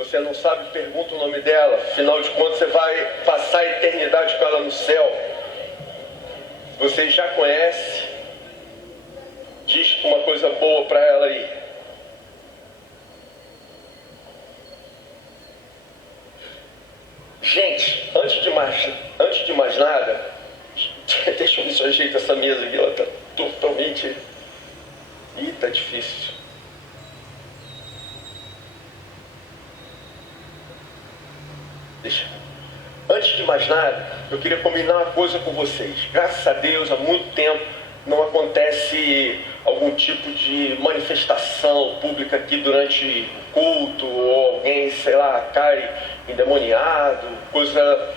você não sabe, pergunta o nome dela. Afinal de contas, você vai passar a eternidade com ela no céu. Você já conhece, diz uma coisa boa para ela aí. Gente, antes de mais nada, deixa eu ver se eu ajeito essa mesa aqui, ela está totalmente... Ih, tá difícil. Deixa. Antes de mais nada, eu queria combinar uma coisa com vocês. Graças a Deus, há muito tempo não acontece algum tipo de manifestação pública aqui durante o culto, ou alguém, sei lá, cai endemoniado, coisa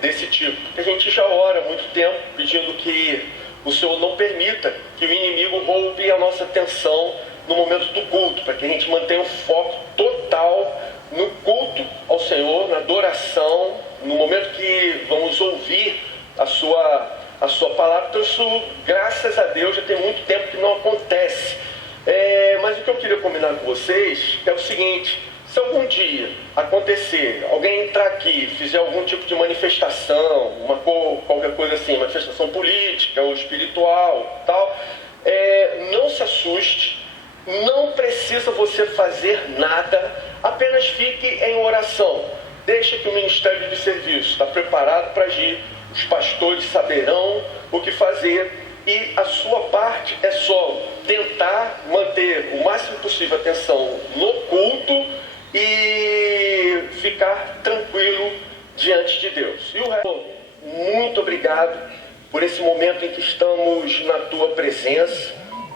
desse tipo. Porque a gente já ora há muito tempo pedindo que o Senhor não permita que o inimigo roube a nossa atenção no momento do culto, para que a gente mantenha o foco total no culto ao Senhor, na adoração, no momento que vamos ouvir a sua palavra. Então isso, graças a Deus, já tem muito tempo que não acontece. Mas o que eu queria combinar com vocês é o seguinte: se algum dia acontecer, alguém entrar aqui, fizer algum tipo de manifestação, qualquer coisa assim, manifestação política ou espiritual, tal, não se assuste, não precisa você fazer nada, apenas fique em oração. Deixa que o Ministério de Serviço está preparado para agir, os pastores saberão o que fazer, e a sua parte é só tentar manter o máximo possível a atenção no culto e ficar tranquilo diante de Deus. E o resto, muito obrigado por esse momento em que estamos na tua presença,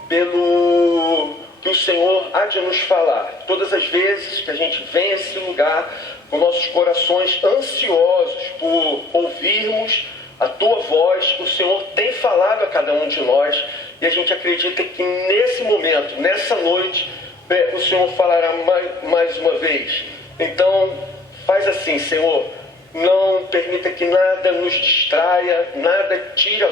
pelo que o Senhor há de nos falar. Todas as vezes que a gente vem a esse lugar com nossos corações ansiosos por ouvirmos a tua voz, o Senhor tem falado a cada um de nós, e a gente acredita que nesse momento, nessa noite, o Senhor falará mais uma vez. Então, faz assim, Senhor, não permita que nada nos distraia, nada tire a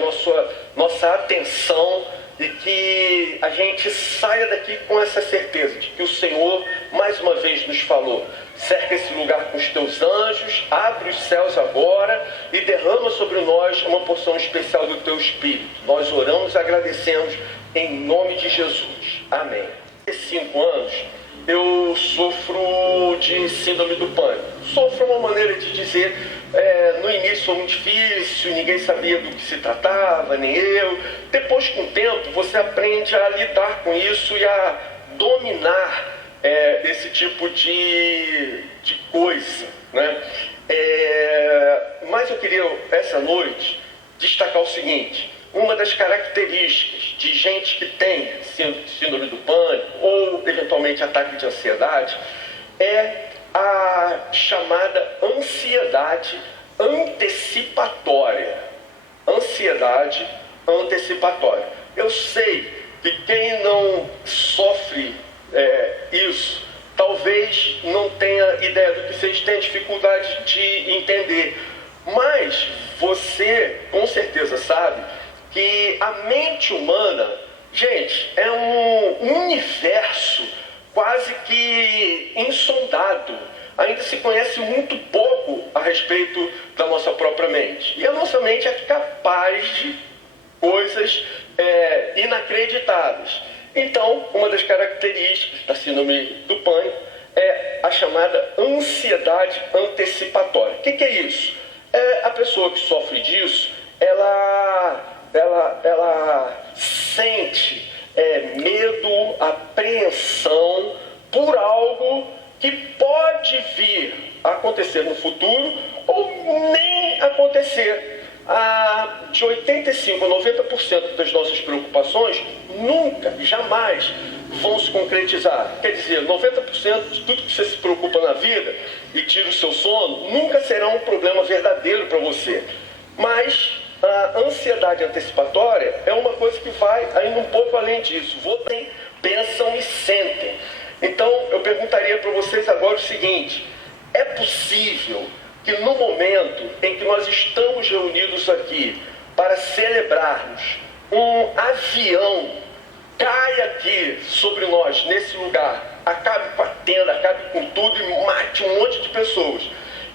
nossa atenção, e que a gente saia daqui com essa certeza de que o Senhor mais uma vez nos falou. Cerca esse lugar com os teus anjos, abre os céus agora e derrama sobre nós uma porção especial do teu Espírito. Nós oramos e agradecemos em nome de Jesus. Amém. Há 5 anos eu sofro de síndrome do pânico. Sofro uma maneira de dizer, no início foi muito difícil, ninguém sabia do que se tratava, nem eu. Depois, com o tempo, você aprende a lidar com isso e a dominar esse tipo de coisa, né? Mas eu queria, essa noite, destacar o seguinte: uma das características de gente que tem síndrome do pânico ou, eventualmente, ataque de ansiedade é a chamada ansiedade antecipatória. Ansiedade antecipatória. Eu sei que quem não sofre isso, talvez não tenha ideia do que seja, tenha dificuldade de entender. Mas você, com certeza, sabe que a mente humana, gente, é um universo quase que insondado. Ainda se conhece muito pouco a respeito da nossa própria mente. E a nossa mente é capaz de coisas inacreditáveis. Então, uma das características da síndrome do pânico é a chamada ansiedade antecipatória. O que é isso? A pessoa que sofre disso, ela sente medo, apreensão por algo que pode vir a acontecer no futuro ou nem acontecer. De 85% a 90% das nossas preocupações nunca, jamais vão se concretizar. Quer dizer, 90% de tudo que você se preocupa na vida e tira o seu sono, nunca será um problema verdadeiro para você. Mas a ansiedade antecipatória é uma coisa que vai ainda um pouco além disso. Votem, pensam e sentem. Então, eu perguntaria para vocês agora o seguinte: é possível que no momento em que nós estamos reunidos aqui para celebrarmos, um avião caia aqui sobre nós, nesse lugar, acabe com a tenda, acabe com tudo e mate um monte de pessoas.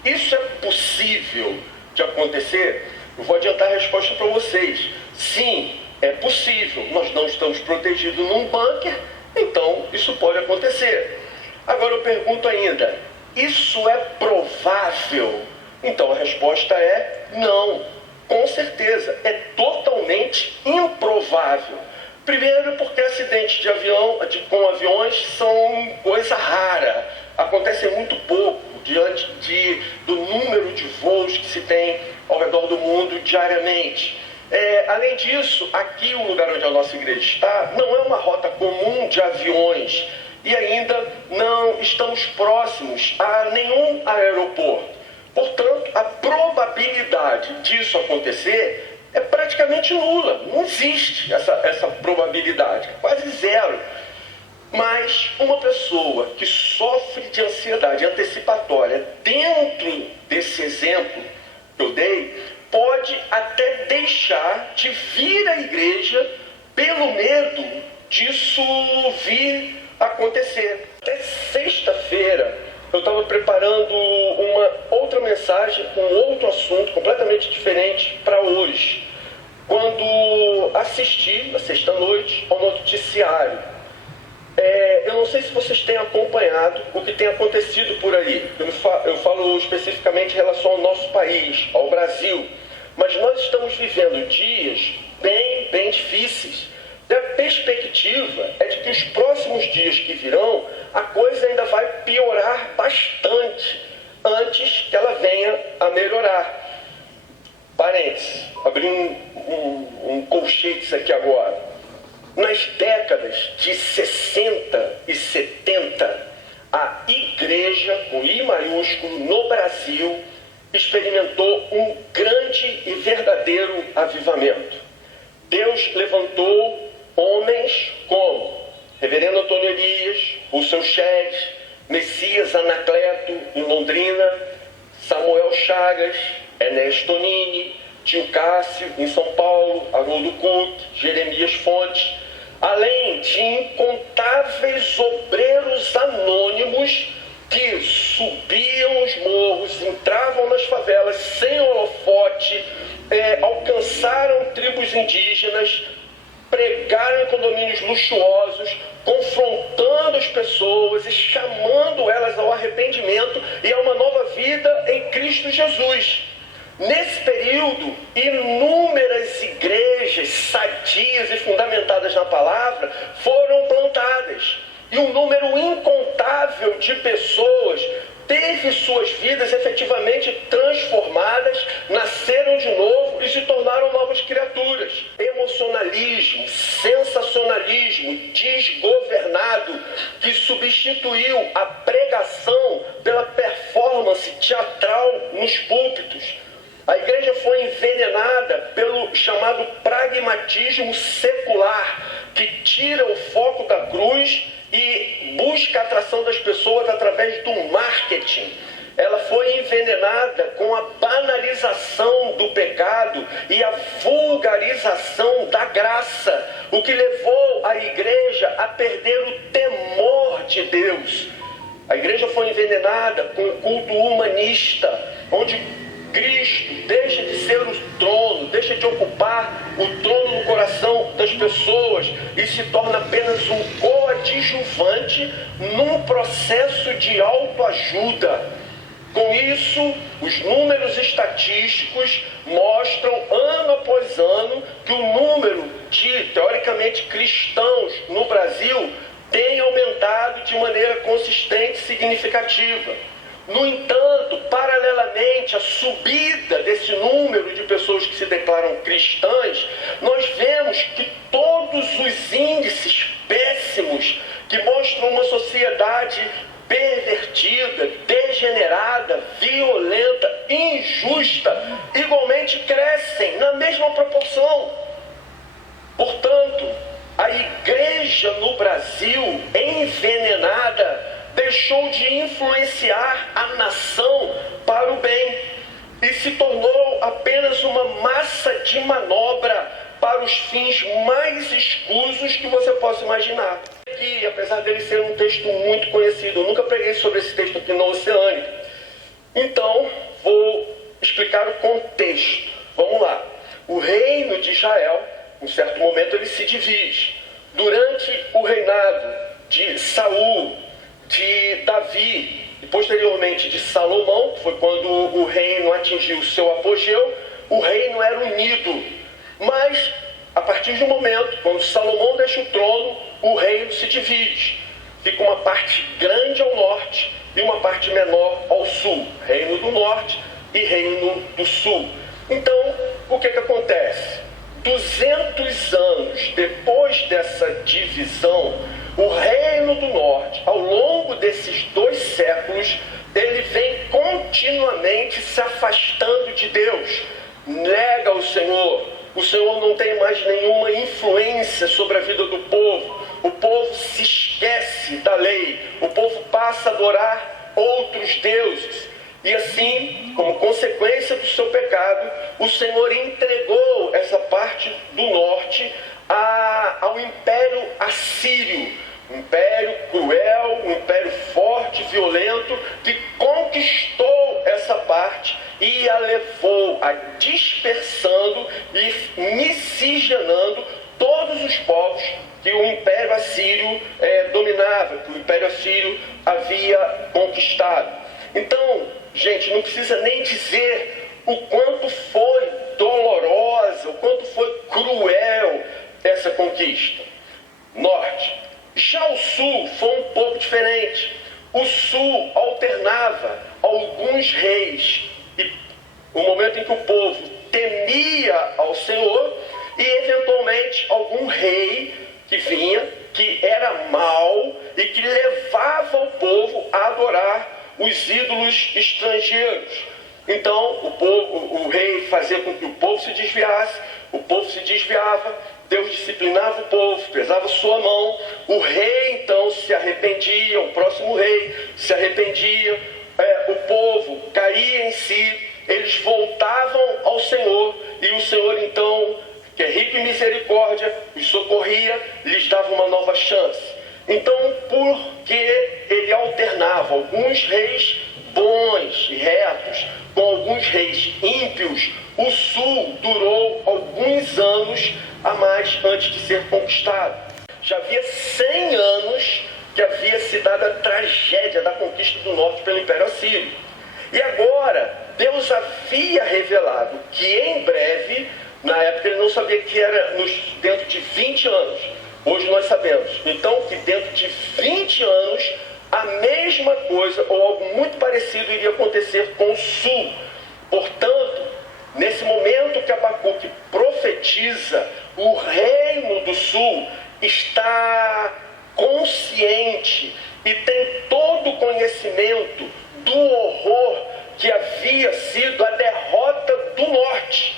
Isso é possível de acontecer? Eu vou adiantar a resposta para vocês. Sim, é possível. Nós não estamos protegidos num bunker, então isso pode acontecer. Agora eu pergunto ainda, isso é provável? Então a resposta é não. Com certeza, é totalmente improvável. Primeiro porque acidentes de avião, com aviões são coisa rara, acontecem muito pouco diante do número de voos que se tem ao redor do mundo diariamente. Além disso, aqui o lugar onde a nossa igreja está não é uma rota comum de aviões e ainda não estamos próximos a nenhum aeroporto. Portanto, a probabilidade disso acontecer é praticamente nula. Não existe essa probabilidade, é quase zero. Mas uma pessoa que sofre de ansiedade antecipatória dentro desse exemplo que eu dei, pode até deixar de vir à igreja pelo medo disso vir acontecer. Até sexta-feira eu estava preparando uma outra mensagem com outro assunto completamente diferente para hoje, quando assisti, na sexta-noite, ao noticiário. Eu não sei se vocês têm acompanhado o que tem acontecido por aí. Eu falo especificamente em relação ao nosso país, ao Brasil. Mas nós estamos vivendo dias bem difíceis. E a perspectiva é de que os próximos dias que virão, a coisa ainda vai piorar bastante antes que ela venha a melhorar. Parênteses, abri um colchete aqui agora. Nas décadas de 60 e 70, a igreja, com I maiúsculo, no Brasil, experimentou um grande e verdadeiro avivamento. Deus levantou homens como Reverendo Antônio Elias, Wilson Shedd, Messias Anacleto, em Londrina, Samuel Chagas, Ernesto Nini, Tio Cássio, em São Paulo, Haroldo Cook, Jeremias Fontes, além de incontáveis obreiros anônimos que subiam os morros, entravam nas favelas sem holofote, alcançaram tribos indígenas, pregaram em condomínios luxuosos, confrontando as pessoas e chamando elas ao arrependimento e a uma nova vida em Cristo Jesus. Nesse período, inúmeras igrejas sadias e fundamentadas na palavra foram plantadas. E um número incontável de pessoas teve suas vidas efetivamente transformadas, nasceram de novo e se tornaram novas criaturas. Emocionalismo, sensacionalismo desgovernado que substituiu a pregação pela performance teatral nos púlpitos. A igreja foi envenenada pelo chamado pragmatismo secular, que tira o foco da cruz e busca a atração das pessoas através do marketing. Ela foi envenenada com a banalização do pecado e a vulgarização da graça, o que levou a igreja a perder o temor de Deus. A igreja foi envenenada com o culto humanista, onde Cristo deixa de ser o trono, deixa de ocupar o trono no coração das pessoas e se torna apenas um coadjuvante num processo de autoajuda. Com isso, os números estatísticos mostram ano após ano que o número de, teoricamente, cristãos no Brasil tem aumentado de maneira consistente e significativa. No entanto, paralelamente à subida desse número de pessoas que se declaram cristãs, nós vemos que todos os índices péssimos que mostram uma sociedade pervertida, degenerada, violenta, injusta, igualmente crescem na mesma proporção. Portanto, a igreja no Brasil, envenenada, deixou de influenciar a nação para o bem e se tornou apenas uma massa de manobra para os fins mais escusos que você possa imaginar. aqui, apesar dele ser um texto muito conhecido. Eu nunca preguei sobre esse texto aqui na Oceânica. Então, vou explicar o contexto. Vamos lá. O reino de Israel, em um certo momento, ele se divide. Durante o reinado de Saul, de Davi e posteriormente de Salomão, que foi quando o reino atingiu seu apogeu, o reino era unido. Mas, a partir de um momento, quando Salomão deixa o trono, o reino se divide. Fica uma parte grande ao norte e uma parte menor ao sul. Reino do norte e reino do sul. Então, o que acontece? 200 anos depois dessa divisão, o reino do norte, ao longo desses 2 séculos, ele vem continuamente se afastando de Deus. Nega o Senhor não tem mais nenhuma influência sobre a vida do povo. O povo se esquece da lei, o povo passa a adorar outros deuses. E assim, como consequência do seu pecado, o Senhor entregou essa parte do norte ao Império Assírio. Um império cruel, um império forte, violento, que conquistou essa parte e a levou a dispersando e miscigenando todos os povos que o Império Assírio dominava, que o Império Assírio havia conquistado. Então, gente, não precisa nem dizer o quanto foi dolorosa, o quanto foi cruel essa conquista. Norte. Já o sul foi um pouco diferente. O sul alternava alguns reis. E o momento em que o povo temia ao Senhor e, eventualmente, algum rei que vinha, que era mau e que levava o povo a adorar os ídolos estrangeiros. Então, o rei fazia com que o povo se desviasse, o povo se desviava, Deus disciplinava o povo, pesava sua mão, o rei então se arrependia, o próximo rei se arrependia, o povo caía em si, eles voltavam ao Senhor, e o Senhor então, que é rico em misericórdia, os socorria, lhes dava uma nova chance. Então, porque ele alternava alguns reis bons e retos com alguns reis ímpios, o sul durou alguns anos a mais antes de ser conquistado. Já havia 100 anos que havia se dado a tragédia da conquista do norte pelo Império Assírio. E agora, Deus havia revelado que em breve, na época ele não sabia que era dentro de 20 anos, hoje nós sabemos. Então, que dentro de 20 anos, a mesma coisa, ou algo muito parecido, iria acontecer com o sul. Portanto, nesse momento que Abacuque profetiza, o reino do sul está consciente e tem todo o conhecimento do horror que havia sido a derrota do norte.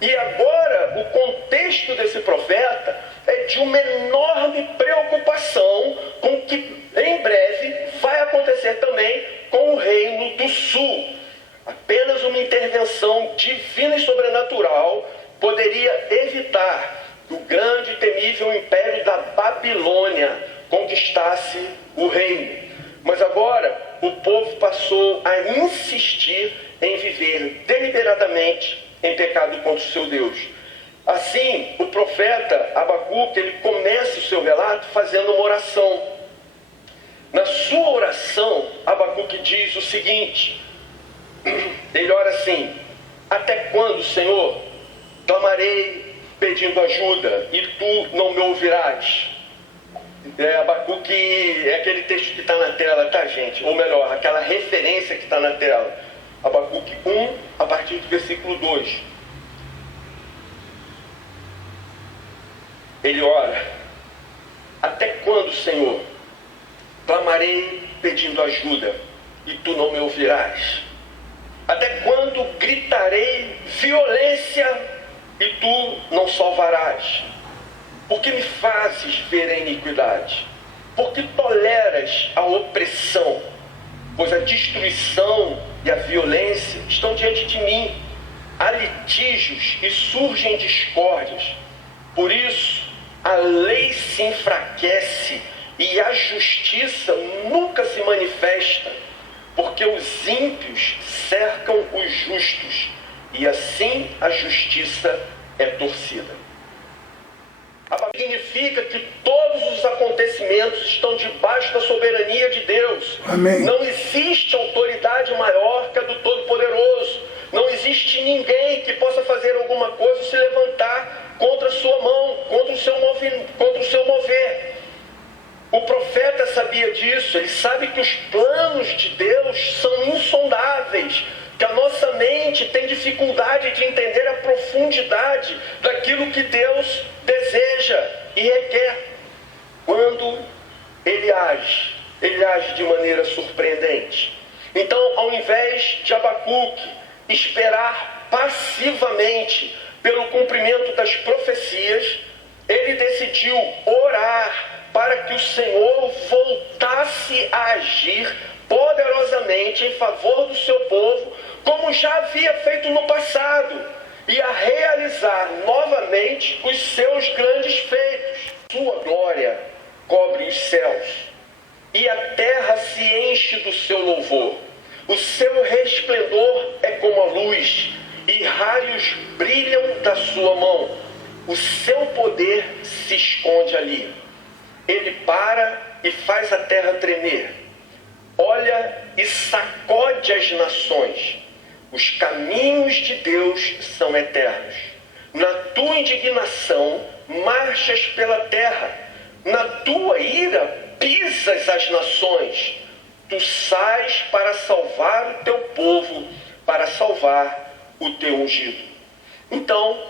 E agora, o contexto desse profeta é de uma enorme preocupação com o que em breve vai acontecer também com o reino do sul. Apenas uma intervenção divina e sobrenatural poderia evitar que o grande e temível império da Babilônia conquistasse o reino. Mas agora o povo passou a insistir em viver deliberadamente em pecado contra o seu Deus. Assim, o profeta Abacuque, ele começa o seu relato fazendo uma oração. Na sua oração, Abacuque diz o seguinte, ele ora assim: até quando, Senhor, clamarei pedindo ajuda e tu não me ouvirás? Abacuque é aquele texto que está na tela, tá, gente? Ou melhor, aquela referência que está na tela. Abacuque 1, a partir do versículo 2. Ele ora: até quando, Senhor, clamarei pedindo ajuda e tu não me ouvirás? Até quando gritarei violência e tu não salvarás? Por que me fazes ver a iniquidade? Por que toleras a opressão? Pois a destruição e a violência estão diante de mim. Há litígios e surgem discórdias. Por isso, a lei se enfraquece e a justiça nunca se manifesta, porque os ímpios cercam os justos, e assim a justiça é torcida. Significa que todos os acontecimentos estão debaixo da soberania de Deus. Amém. Não existe autoridade maior que a do Todo-Poderoso. Não existe ninguém que possa fazer alguma coisa se levantar contra a sua mão, contra o seu mover. O profeta sabia disso. Ele sabe que os planos de Deus são insondáveis, que a nossa mente tem dificuldade de entender a profundidade daquilo que Deus deseja e requer. Quando Ele age de maneira surpreendente. Então, ao invés de Abacuque esperar passivamente pelo cumprimento das profecias, ele decidiu orar para que o Senhor voltasse a agir poderosamente em favor do seu povo, como já havia feito no passado, e a realizar novamente os seus grandes feitos. Sua glória cobre os céus, e a terra se enche do seu louvor. O seu resplendor é como a luz, e raios brilham da sua mão. O seu poder se esconde ali. Ele para e faz a terra tremer. Olha e sacode as nações. Os caminhos de Deus são eternos. Na tua indignação marchas pela terra. Na tua ira pisas as nações. Tu sais para salvar o teu povo, para salvar o teu ungido. Então,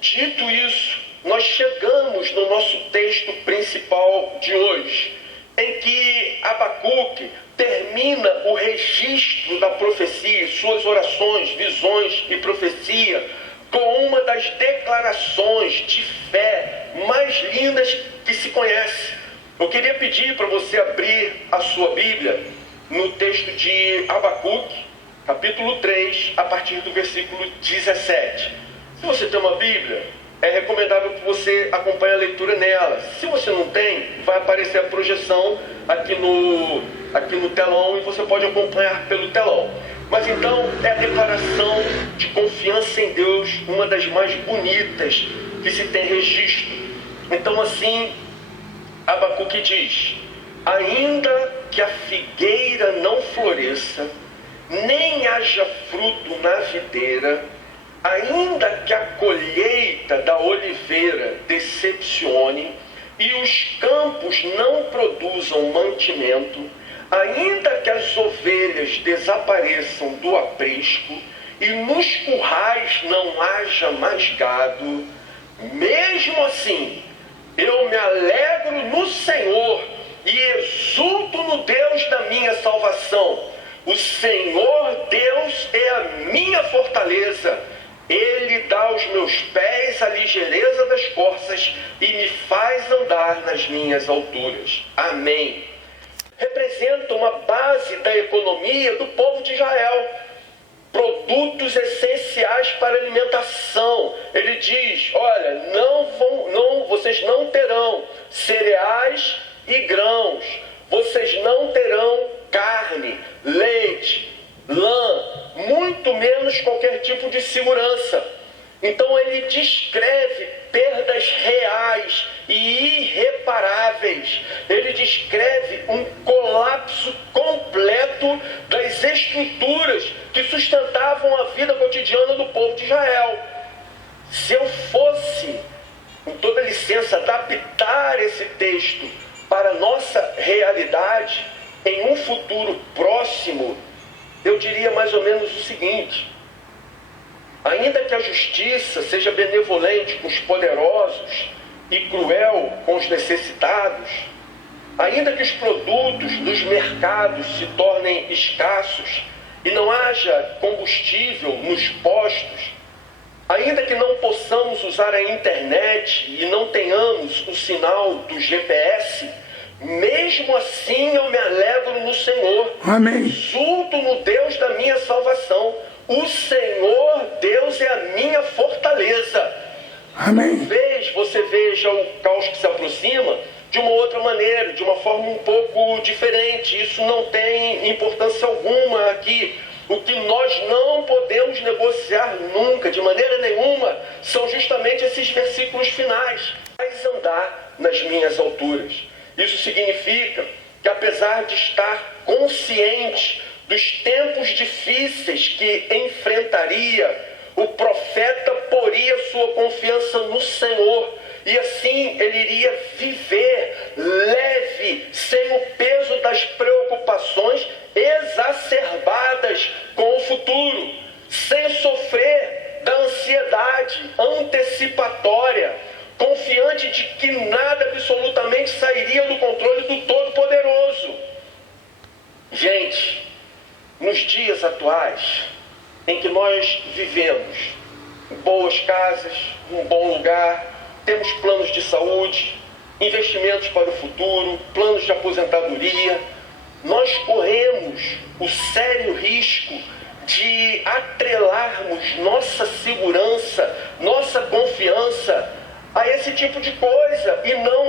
dito isso, nós chegamos no nosso texto principal de hoje, em que Abacuque termina o registro da profecia, suas orações, visões e profecia, com uma das declarações de fé mais lindas que se conhece. Eu queria pedir para você abrir a sua Bíblia no texto de Abacuque, capítulo 3, a partir do versículo 17. Se você tem uma Bíblia, é recomendável que você acompanhe a leitura nela. Se você não tem, vai aparecer a projeção aqui no telão e você pode acompanhar pelo telão. Mas então é a declaração de confiança em Deus, uma das mais bonitas que se tem registro. Então assim, Abacuque diz: ainda que a figueira não floresça, nem haja fruto na videira, ainda que a colheita da oliveira decepcione e os campos não produzam mantimento, ainda que as ovelhas desapareçam do aprisco e nos currais não haja mais gado, mesmo assim eu me alegro no Senhor e exulto no Deus da minha salvação. O Senhor Deus é a minha fortaleza. Ele dá aos meus pés a ligeireza das corças e me faz andar nas minhas alturas. Amém. Representa uma base da economia do povo de Israel. Produtos essenciais para alimentação. Ele diz: olha, vocês não terão cereais e grãos. Vocês não terão carne, leite, lã, muito menos qualquer tipo de segurança. Então ele descreve perdas reais e irreparáveis. Ele descreve um colapso completo das estruturas que sustentavam a vida cotidiana do povo de Israel. Se eu fosse, com toda licença, adaptar esse texto para a nossa realidade, em um futuro próximo, eu diria mais ou menos o seguinte: ainda que a justiça seja benevolente com os poderosos e cruel com os necessitados, ainda que os produtos dos mercados se tornem escassos e não haja combustível nos postos, ainda que não possamos usar a internet e não tenhamos o sinal do GPS, mesmo assim eu me alegro no Senhor. Amém. Exulto no Deus da minha salvação. O Senhor Deus é a minha fortaleza. Amém. Talvez você veja o caos que se aproxima de uma outra maneira, de uma forma um pouco diferente. Isso não tem importância alguma aqui. O que nós não podemos negociar nunca, de maneira nenhuma, são justamente esses versículos finais. Vais andar nas minhas alturas. Isso significa que, apesar de estar consciente dos tempos difíceis que enfrentaria, o profeta poria sua confiança no Senhor, e assim ele iria viver leve, sem o peso das preocupações exacerbadas com o futuro, sem sofrer da ansiedade antecipatória, confiante de que nada absolutamente sairia do controle do Todo-Poderoso. Gente, nos dias atuais em que nós vivemos boas casas, um bom lugar, temos planos de saúde, investimentos para o futuro, planos de aposentadoria, nós corremos o sério risco de atrelarmos nossa segurança, nossa confiança a esse tipo de coisa e não